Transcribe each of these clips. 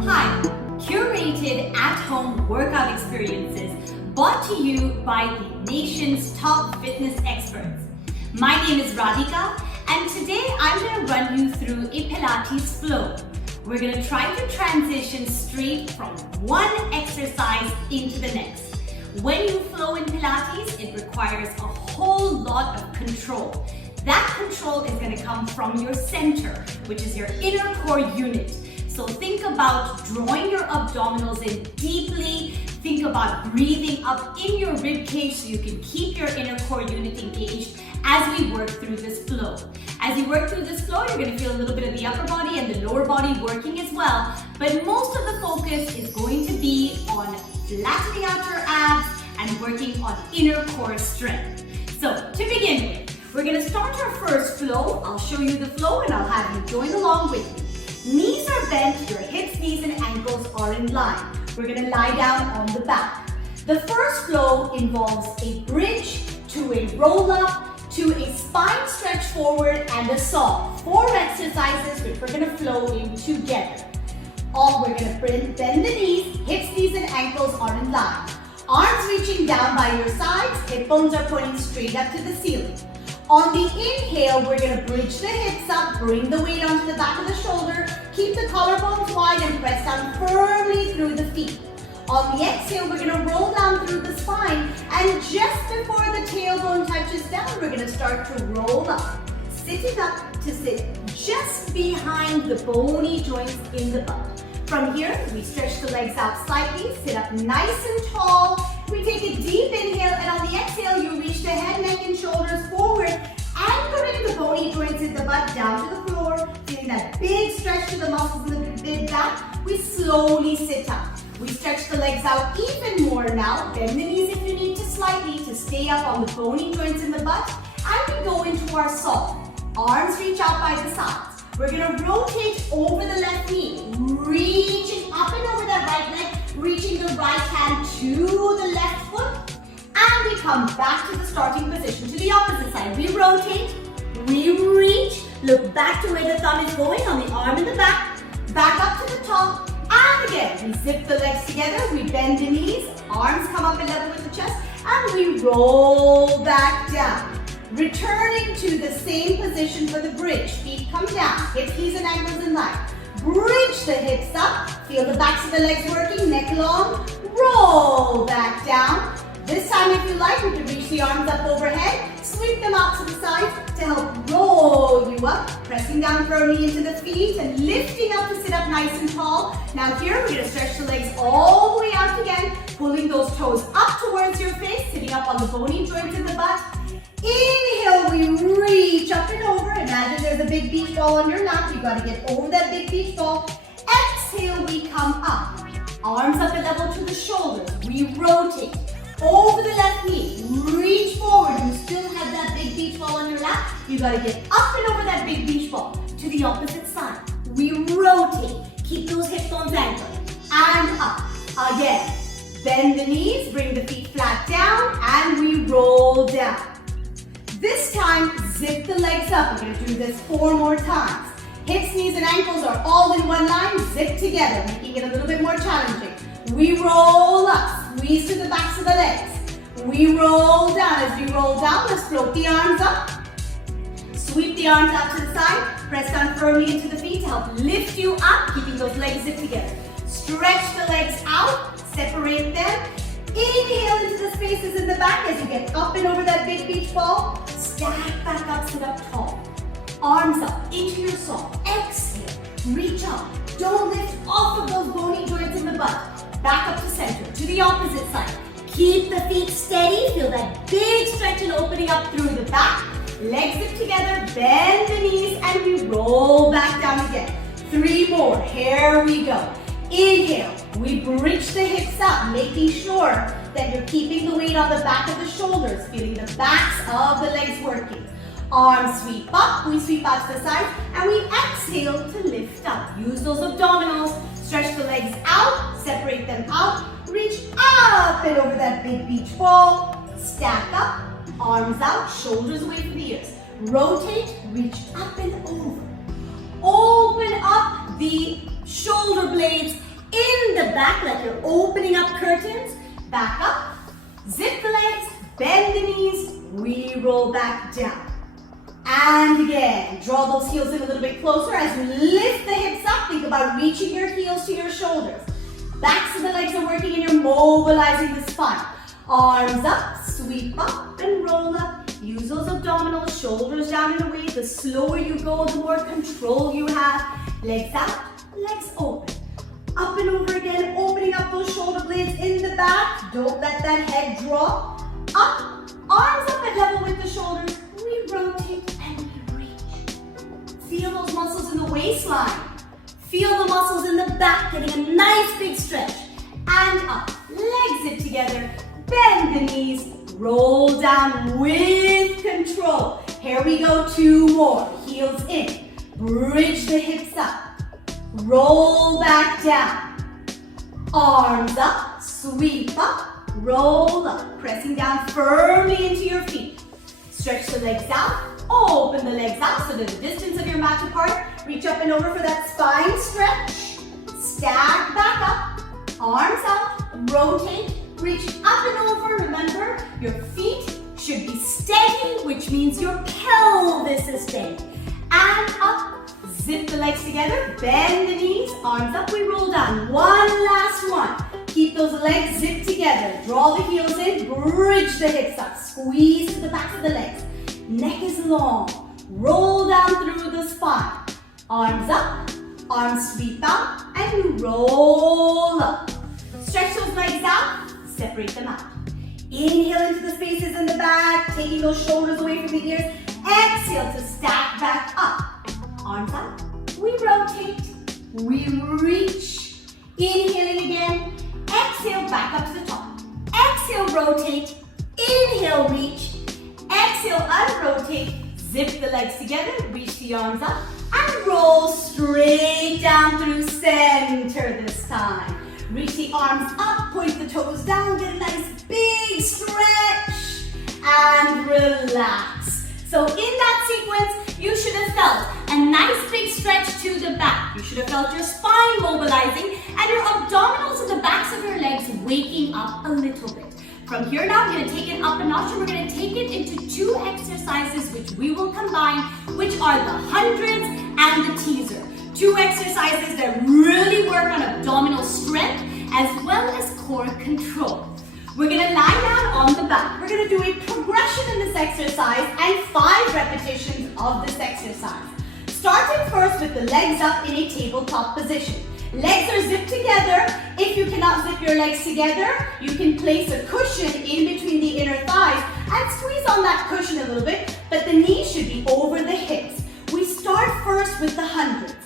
Hi, curated at-home workout experiences brought to you by the nation's top fitness experts. My name is Radhika, and today I'm going to run you through a Pilates flow. We're going to try to transition straight from one exercise into the next. When you flow in Pilates, it requires a whole lot of control. That control is going to come from your center, which is your inner core unit. So think about drawing your abdominals in deeply. Think about breathing up in your rib cage so you can keep your inner core unit engaged as we work through this flow. As you work through this flow, you're going to feel a little bit of the upper body and the lower body working as well. But most of the focus is going to be on flattening out your abs and working on inner core strength. So to begin with, we're going to start our first flow. I'll show you the flow and I'll have you join along with me. Knees are bent, your hips, knees, and ankles are in line. We're going to lie down on the back. The first flow involves a bridge to a roll up to a spine stretch forward and a saw. 4 exercises which we're going to flow in together. We're going to bend the knees, hips, knees, and ankles are in line. Arms reaching down by your sides, hip bones are pointing straight up to the ceiling. On the inhale, we're going to bridge the hips up, bring the weight onto the back of the shoulder, keep the collarbones wide and press down firmly through the feet. On the exhale, we're going to roll down through the spine, and just before the tailbone touches down, we're going to start to roll up. Sitting up to sit just behind the bony joints in the butt. From here, we stretch the legs out slightly, sit up nice and tall. We take a deep inhale, and on the exhale, you reach the head, neck, and shoulders forward, anchoring the bony joints in the butt down to the floor, feeling that big stretch to the muscles in the mid-back. We slowly sit up. We stretch the legs out even more now. Bend the knees if you need to slightly to stay up on the bony joints in the butt. And we go into our saw. Arms reach out by the sides. We're going to rotate over the left knee, reaching up and over that right leg, reaching the right hand to the left foot, and we come back to the starting position to the opposite side. We rotate, we reach, look back to where the thumb is going on the arm in the back up to the top, and again, we zip the legs together, we bend the knees, arms come up and level with the chest, and we roll back down. Returning to the same position for the bridge. Feet come down, hips, knees, and ankles in line. Bridge the hips up, feel the backs of the legs working, neck long, roll back down. This time if you like, we can reach the arms up overhead, sweep them out to the side to help roll you up, pressing down firmly into the feet and lifting up to sit up nice and tall. Now here we're going to stretch the legs all the way out again, pulling those toes up towards your face, sitting up on the bony joints in the butt. Inhale, we reach up and over. Imagine there's a big beach ball on your lap. You've got to get over that big beach ball. Exhale, we come up. Arms up and level to the shoulders. We rotate over the left knee. Reach forward. You still have that big beach ball on your lap. You've got to get up and over that big beach ball to the opposite side. We rotate. Keep those hip bones anchored. And up. Again. Bend the knees. Bring the feet flat down. And we roll down. This time, zip the legs up. We're going to do this 4 more times. Hips, knees, and ankles are all in one line. Zip together, making it a little bit more challenging. We roll up, squeeze to the backs of the legs. We roll down. As we roll down, let's float the arms up. Sweep the arms out to the side. Press down firmly into the feet to help lift you up, keeping those legs zipped together. Stretch the legs out, separate them. Inhale into the spaces in the back as you get up and over that big beach ball. Stack back up, sit up tall. Arms up into your saw. Exhale, reach up. Don't lift off of those bony joints in the butt. Back up to center, to the opposite side. Keep the feet steady. Feel that big stretch and opening up through the back. Legs zip together, bend the knees, and we roll back down again. 3 more, here we go. Inhale, we bridge the hips up, making sure that you're keeping the weight on the back of the shoulders, feeling the backs of the legs working. Arms sweep up, we sweep out to the side, and we exhale to lift up. Use those abdominals, stretch the legs out, separate them out, reach up and over that big beach ball, stack up, arms out, shoulders away from the ears. Rotate, reach up and over. Open up the shoulder blades back like you're opening up curtains. Back up, zip the legs, bend the knees, we roll back down. And again, draw those heels in a little bit closer as you lift the hips up. Think about reaching your heels to your shoulders. Backs of the legs are working and you're mobilizing the spine. Arms up, sweep up and roll up. Use those abdominals, shoulders down and away. The slower you go, the more control you have. Legs out, legs open. Up and over again, opening up those shoulder blades in the back. Don't let that head drop. Up, arms up at level with the shoulders. We rotate and we reach. Feel those muscles in the waistline. Feel the muscles in the back, getting a nice big stretch. And up, legs zip together, bend the knees, roll down with control. Here we go, 2 more. Heels in, bridge the hips up. Roll back down. Arms up, sweep up, roll up. Pressing down firmly into your feet. Stretch the legs out, open the legs out so that the distance of your mat apart. Reach up and over for that spine stretch. Stack back up, arms out, rotate, reach up and over. Remember, your feet should be steady, which means your pelvis is steady. And up. Zip the legs together, bend the knees, arms up, we roll down. One last one. Keep those legs zipped together. Draw the heels in, bridge the hips up. Squeeze to the backs of the legs. Neck is long. Roll down through the spine. Arms up, arms sweep out, and you roll up. Stretch those legs out, separate them out. Inhale into the spaces in the back, taking those shoulders away from the ears. Exhale to stack back up. Arms up, we rotate, we reach. Inhaling again, exhale back up to the top. Exhale, rotate, inhale, reach. Exhale, unrotate, zip the legs together, reach the arms up, and roll straight down through center this time. Reach the arms up, point the toes down, get a nice big stretch, and relax. So in that sequence, you should have felt a nice big stretch to the back. You should have felt your spine mobilizing and your abdominals and the backs of your legs waking up a little bit. From here now, I'm going to take it up a notch and we're going to take it into 2 exercises which we will combine, which are the hundreds and the teaser. 2 exercises that really work on abdominal strength as well as core control. We're going to lie down on the back. We're going to do a progression in this exercise and 5 repetitions of this exercise. Starting first with the legs up in a tabletop position. Legs are zipped together. If you cannot zip your legs together, you can place a cushion in between the inner thighs and squeeze on that cushion a little bit, but the knees should be over the hips. We start first with the hundreds.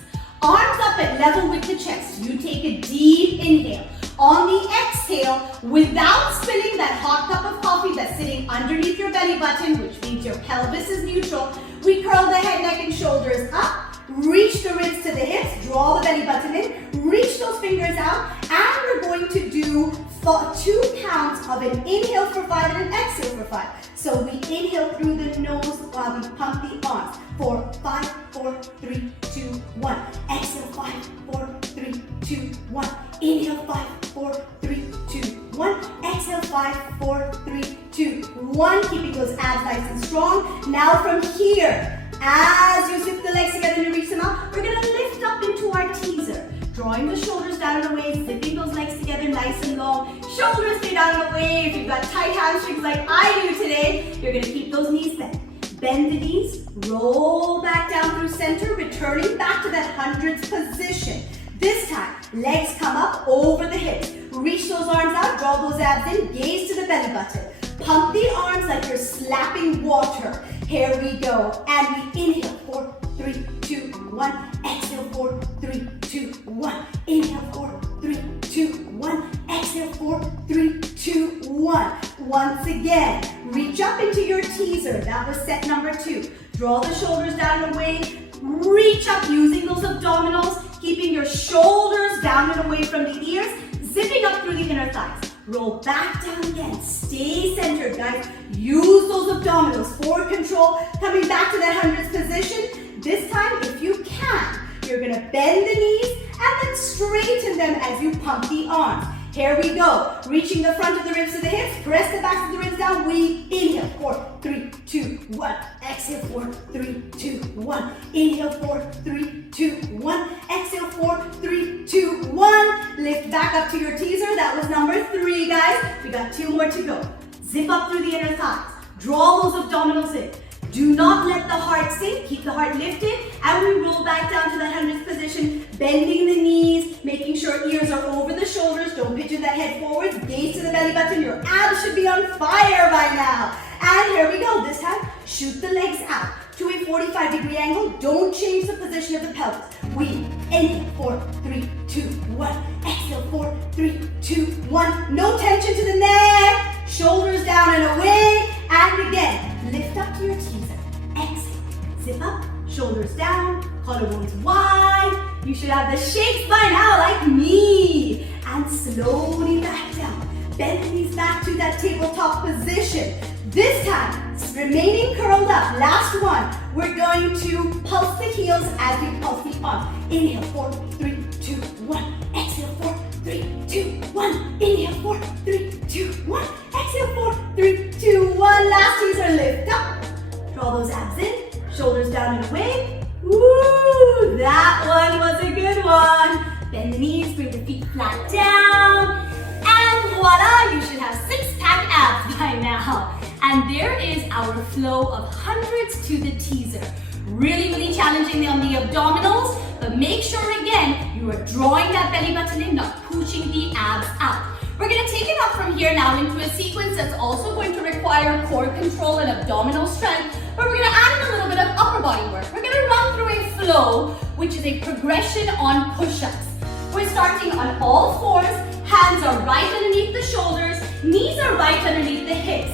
Arms up at level with the chest. You take a deep inhale. On the exhale, without spilling that hot cup of coffee that's sitting underneath your belly button, which means your pelvis is neutral, we curl the head, neck, and shoulders up, reach the ribs to the hips, draw the belly button in, reach those fingers out, and we're going to do 2 counts of an inhale for 5 and an exhale for 5. So we inhale through the nose while we pump the arms. 4, 5, 4, 3, 2, 1. Exhale, 5, 4, 3, 2, 1. Inhale, 5, 4, 3, 2, 1. Exhale, 5, 4, 3, 2, 1. Keeping those abs nice and strong. Now from here, as you zip the legs together and reach them out, we're going to lift up into our teaser. Drawing the shoulders down and away, zipping those legs together nice and long. Shoulders stay down and away. If you've got tight hamstrings like I do today, you're going to keep those knees bent. Bend the knees, roll back down through center, returning back to that hundreds position. This time, legs come up over the hips. Reach those arms out, draw those abs in, gaze to the belly button. Pump the arms like you're slapping water. Here we go. And we inhale, 4, 3, 2, 1. Exhale, 4, 3, 2, 1. Inhale, 4, 3, 2, 1. Exhale, 4, 3, 2, 1. Once again, reach up into your teaser. That was set number 2. Draw the shoulders down and away. Reach up using those abdominals, keeping your shoulders down and away from the ears, zipping up through the inner thighs. Roll back down again. Stay centered, guys. Use those abdominals for control. Coming back to that hundreds position. This time, if you can, you're going to bend the knees and then straighten them as you pump the arms. Here we go. Reaching the front of the ribs to the hips. Press the backs of the ribs down. We inhale. 4, 3, 2, 1. Exhale. 4, 3, 2, 1. Inhale. 4, 3, 2, 1. Exhale. 4, 3, 2, 1. Lift back up to your teaser. That was number 3, guys. We got 2 more to go. Zip up through the inner thighs. Draw those abdominals in. Do not let the heart sink. Keep the heart lifted. And we roll back down to the 100th position, bending the knees, making sure ears are over the shoulders. Don't pigeon that head forwards. Gaze to the belly button. Your abs should be on fire by now. And here we go. This time, shoot the legs out to a 45-degree angle. Don't change the position of the pelvis. We inhale. 4, 3, 2, 1. Exhale. 4, 3, 2, 1. No tension to the neck. Shoulders down and away. And again, lift up to your teaser. Exhale. Zip up. Shoulders down. Collarbones wide. You should have the shakes by now like me. And slowly back down. Bend the knees back to that tabletop position. This time, remaining curled up. Last one. We're going to pulse the heels as we pulse the arms. Inhale. 4, 3, 2, 1. Exhale. 4, 3, 2, 1. Inhale. 4, 3, 2, 1. Exhale. 4, 3, 2, 1. Last teaser. Lift up. Draw those abs in. Shoulders down and away. Woo! That one was a good one. Bend the knees. Bring the feet flat down. And voila, you should have 6-pack abs by now. And there is our flow of hundreds to the teaser. Really, really challenging on the abdominals, but make sure again, you are drawing that belly button in, not pushing the abs out. We're gonna take it up from here now into a sequence that's also going to require core control and abdominal strength, but we're gonna add in a little bit of upper body work. We're gonna run through a flow, which is a progression on push-ups. We're starting on all fours. Hands are right underneath the shoulders. Knees are right underneath the hips.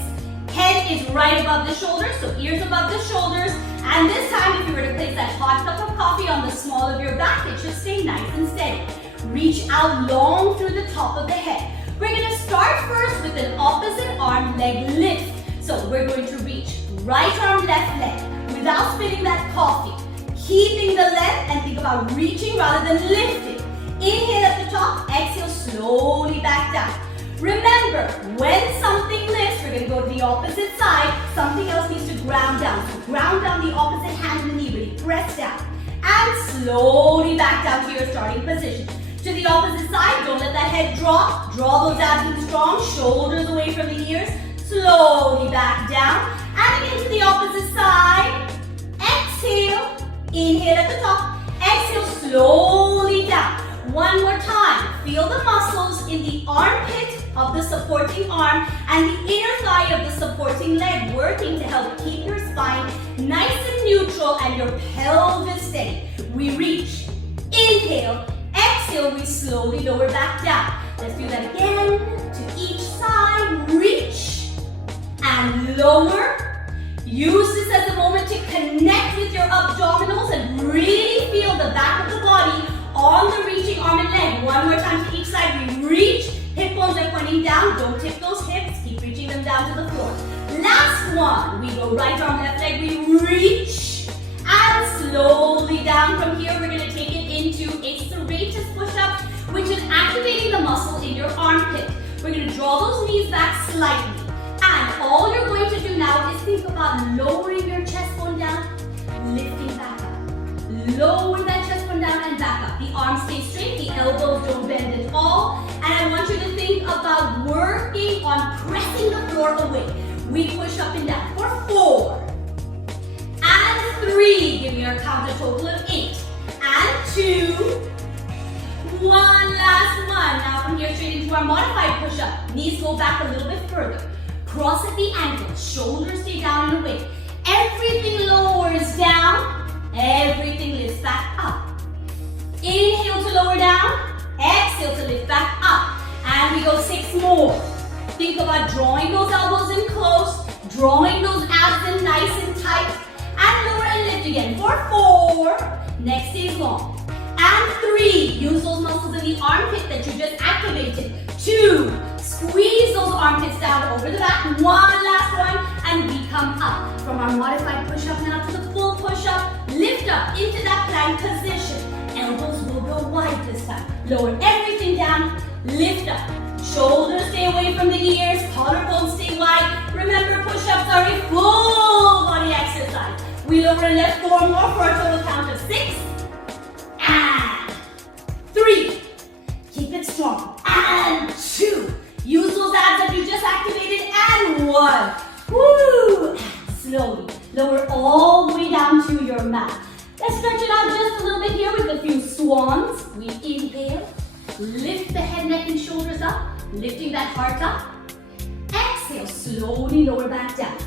Head is right above the shoulders, so ears above the shoulders. And this time, if you were to place that hot cup of coffee on the small of your back, it should stay nice and steady. Reach out long through the top of the head. We're going to start first with an opposite arm leg lift. So we're going to reach right arm, left leg without spinning that coffee. Keeping the length and think about reaching rather than lifting. Inhale at the top, exhale slowly back down. Remember, when something lifts, we're going to go to the opposite side. Something else needs to ground down. So ground down the opposite hand and knee, really press down. And slowly back down to your starting position. To the opposite side, don't let that head drop. Draw those abs in strong, shoulders away from the ears. Slowly back down. And again to the opposite side. Exhale. Inhale at the top. Exhale slowly down. One more time. Feel the muscles in the armpit of the supporting arm and the inner thigh of the supporting leg working to help keep your spine nice and neutral and your pelvis steady. We reach. Inhale. Exhale. We slowly lower back down. Let's do that again. To each side. Reach. And lower. Use this as a moment to connect with your abdominals and really feel the back of the body on the reaching arm and leg. One more time to each side. We reach. Hip bones are pointing down. Don't tip those hips. Keep reaching them down to the floor. Last one. We go right arm, left leg. We reach. And slowly down from here, we're going to take it into a serratus push-up, which is activating the muscle in your armpit. We're going to draw those knees back slightly. And all you're going to do now is think about lowering your chest bone down, lifting back up. Lower that chest bone down and back up. The arms stay straight, the elbows don't bend at all. And I want you to think about working on pressing the floor away. We push up and down for 4. And 3, giving our count a total of 8. And 2. One last one. Now from here straight into our modified push-up. Knees go back a little bit further. Cross at the ankles, shoulders stay down and away. Everything lowers down, everything lifts back up. Inhale to lower down, exhale to lift back up. And we go 6 more. Think about drawing those elbows in close, drawing those abs in nice and tight, and lower and lift again for 4. Next stays long. And 3, use those muscles in the armpit that you just activated. 2, squeeze those armpits down over the back. One last one, and we come up. From our modified push-up now to the full push-up. Lift up into that plank position. Elbows will go wide this time. Lower everything down, lift up. Shoulders stay away from the ears, collarbones stay wide. Remember, push-ups are a full body exercise. We lower left forearm more for a total count of 6. And 3. Keep it strong. And 2. Use those abs that you just activated. And 1. Woo! And slowly lower all the way down to your mat. Let's stretch it out just a little bit here with a few swans. We inhale. Lift the head, neck, and shoulders up. Lifting that heart up. Exhale, slowly lower back down.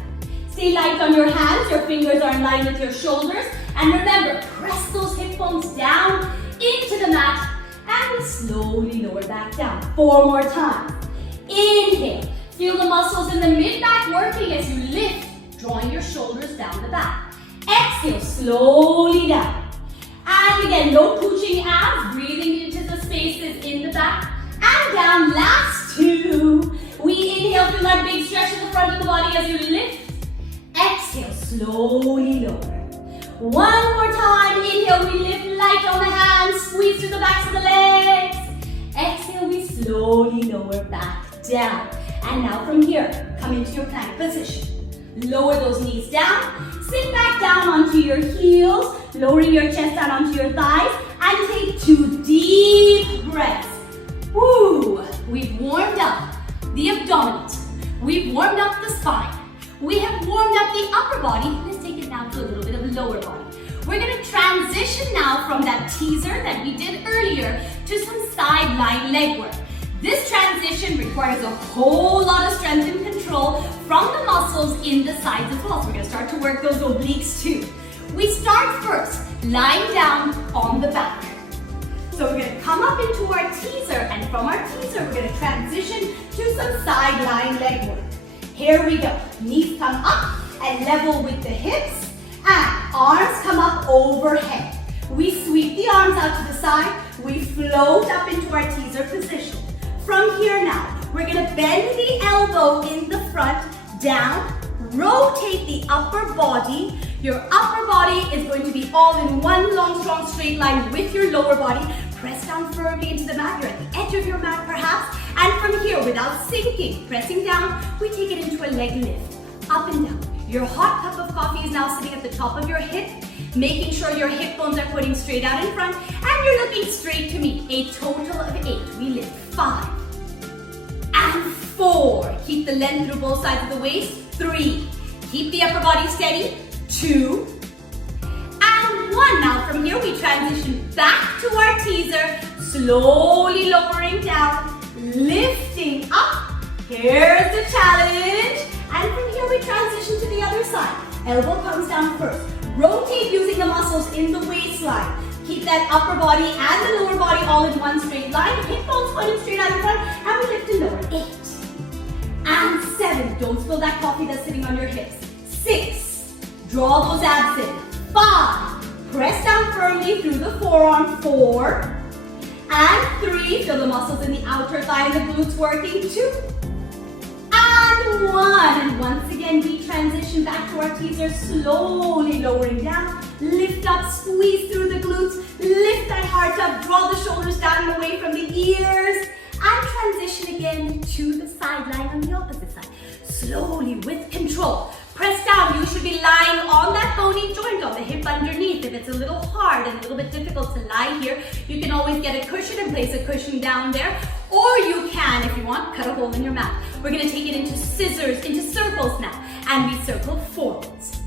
Stay light on your hands. Your fingers are in line with your shoulders. And remember, press those hip bones down into the mat. And slowly lower back down. 4 more times. Inhale. Feel the muscles in the mid-back working as you lift, drawing your shoulders down the back. Exhale, slowly down. And again, no pooching abs, breathing into the spaces in the back. And down, last 2. We inhale, feel that big stretch in the front of the body as you lift. Exhale, slowly lower. 1 more time, inhale, we lift light on the hands, squeeze through the backs of the legs. Exhale, we slowly lower back down. And now from here, come into your plank position. Lower those knees down, sit back down onto your heels, lowering your chest down onto your thighs, and take 2 deep breaths. Woo! We've warmed up the abdominals. We've warmed up the spine. We have warmed up the upper body. Let's take it now to a little bit of lower body. We're going to transition now from that teaser that we did earlier to some sideline leg work. This transition requires a whole lot of strength and control from the muscles in the sides as well. So we're going to start to work those obliques too. We start first lying down on the back. So we're going to come up into our teaser, and from our teaser we're going to transition to some sideline leg work. Here we go. Knees come up and level with the hips, and arms come up overhead. We sweep the arms out to the side. We float up into our teaser position. From here now, we're going to bend the elbow in the front, down, rotate the upper body. Your upper body is going to be all in one long, strong, straight line with your lower body. Press down firmly into the mat. You're at the edge of your mat perhaps. And from here, without sinking, pressing down, we take it into a leg lift, up and down. Your hot cup of coffee is now sitting at the top of your hip, making sure your hip bones are pointing straight out in front, and you're looking straight to me. A total of 8. We lift 5 and 4. Keep the length through both sides of the waist. 3. Keep the upper body steady. 2 and 1. Now from here we transition back to our teaser, slowly lowering down, lifting up. Here's the challenge. And from here we transition to the other side. Elbow comes down first. Rotate using the muscles in the waistline. Keep that upper body and the lower body all in one straight line. Hip bones pointing straight out in front. And we lift and lower. 8 and 7. Don't spill that coffee that's sitting on your hips. 6. Draw those abs in. 5. Press down firmly through the forearm. 4 and 3. Feel the muscles in the outer thigh and the glutes working. 2 and 1. And once again, we transition back to our teaser, slowly lowering down. Lift up, squeeze through the glutes. Lift that heart up. Draw the shoulders down and away from the ears. And transition again to the sideline on the opposite side. Slowly, with control. Press down. You should be lying on that bony joint on the hip underneath. If it's a little hard and a little bit difficult to lie here, you can always get a cushion and place a cushion down there. Or you can, if you want, cut a hole in your mat. We're going to take it into scissors, into circles now. And we circle forwards.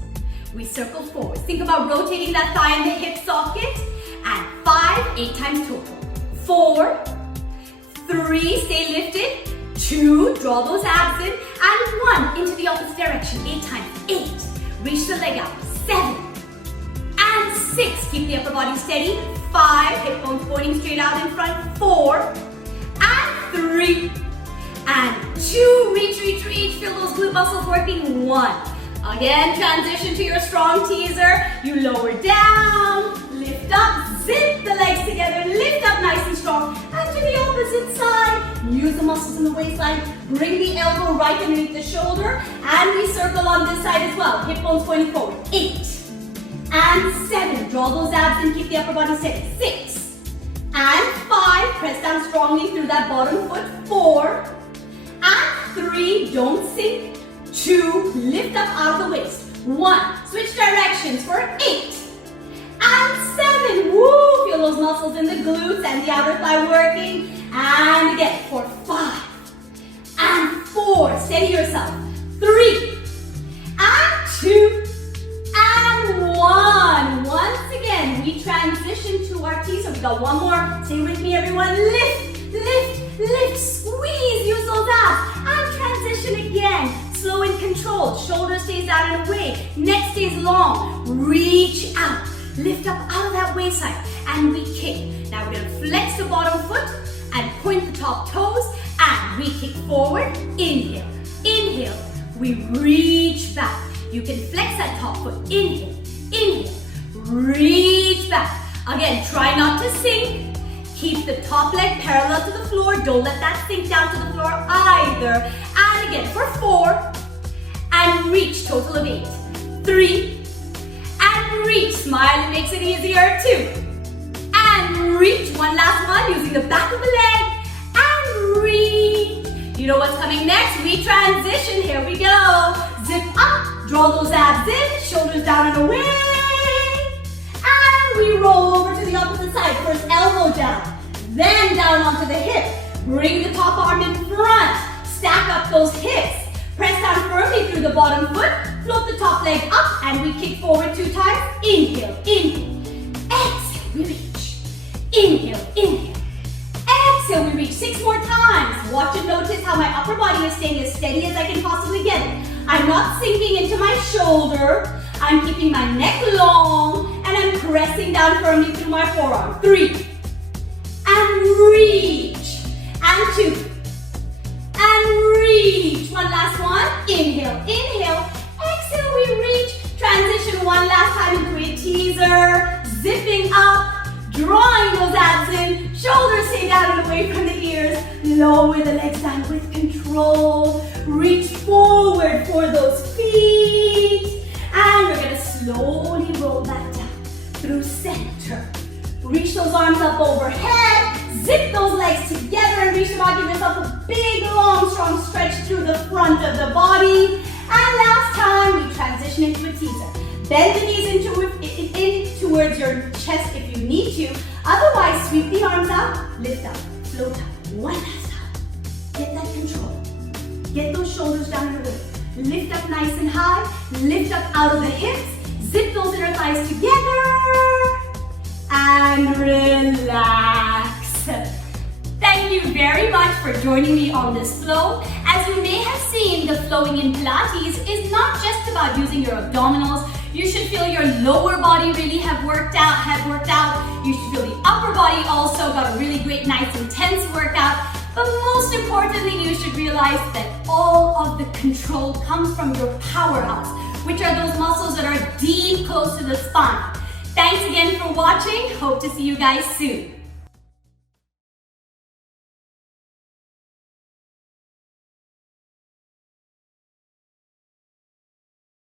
We circle forwards. Think about rotating that thigh in the hip socket. And 5, 8 times total. 4, 3, stay lifted. 2, draw those abs in. And 1, into the opposite direction. 8 times. 8, reach the leg out. 7 and 6, keep the upper body steady. 5, hip bones pointing straight out in front. 4 and 3 and 2, reach, reach, reach. Feel those glute muscles working. 1. Again, transition to your strong teaser. You lower down, lift up, zip the legs together, lift up nice and strong. And to the opposite side, use the muscles in the waistline. Bring the elbow right underneath the shoulder. And we circle on this side as well. Hip bones pointing forward. 8 And 7, draw those abs and keep the upper body steady. 6. And 5, press down strongly through that bottom foot. 4. And 3, don't sink. 2, lift up out of the waist. 1, switch directions for 8. And 7, woo, feel those muscles in the glutes and the outer thigh working. And again, for 5. And 4, steady yourself. 3. And 2. And 1. Once again, we transition to our T. So we got one more. Stay with me, everyone. Lift, lift, lift. Squeeze, use those abs. And transition again. Slow and controlled. Shoulder stays down and away. Neck stays long. Reach out. Lift up out of that waistline. And we kick. Now we're going to flex the bottom foot and point the top toes. And we kick forward. Inhale. Inhale. We reach back. You can flex that top foot. Inhale. Inhale. Reach back. Again, try not to sink. Keep the top leg parallel to the floor. Don't let that sink down to the floor either. And again, for 4. And reach, total of 8. 3. And reach. Smile, it makes it easier. 2. And reach. One last one, using the back of the leg. And reach. You know what's coming next? We transition. Here we go. Zip up. Draw those abs in. Shoulders down and away. And we roll over to the opposite side. First elbow down. Then down onto the hip. Bring the top arm in front. Stack up those hips. Press down firmly through the bottom foot. Float the top leg up. And we kick forward 2 times. Inhale. Inhale. Exhale. We reach. Inhale. Inhale. Exhale. We reach 6 more times. Watch and notice how my upper body is staying as steady as I can possibly get it. I'm not sinking into my shoulder. I'm keeping my neck long. And I'm pressing down firmly through my forearm. 3. And reach. And 2. And reach. One last one. Inhale. Inhale. Exhale. We reach. Transition one last time into a teaser. Zipping up. Drawing those abs in. Shoulders stay down and away from the ears. Lower the legs down with control. Reach forward for those feet. And we're going to slowly roll back down through center. Reach those arms up overhead. Zip those legs together and reach them out. Give yourself a big, long, strong stretch through the front of the body. And last time, we transition into a teaser. Bend the knees in towards your chest if you need to. Otherwise, sweep the arms out, lift up, float up. One last time. Get that control. Get those shoulders down and away. Lift up nice and high. Lift up out of the hips. Zip those inner thighs together. And relax. Thank you very much for joining me on this flow. As you may have seen, the flowing in Pilates is not just about using your abdominals. You should feel your lower body really have worked out. You should feel the upper body also got a really great, nice, intense workout. But most importantly, you should realize that all of the control comes from your powerhouse, which are those muscles that are deep close to the spine. Thanks again for watching. Hope to see you guys soon.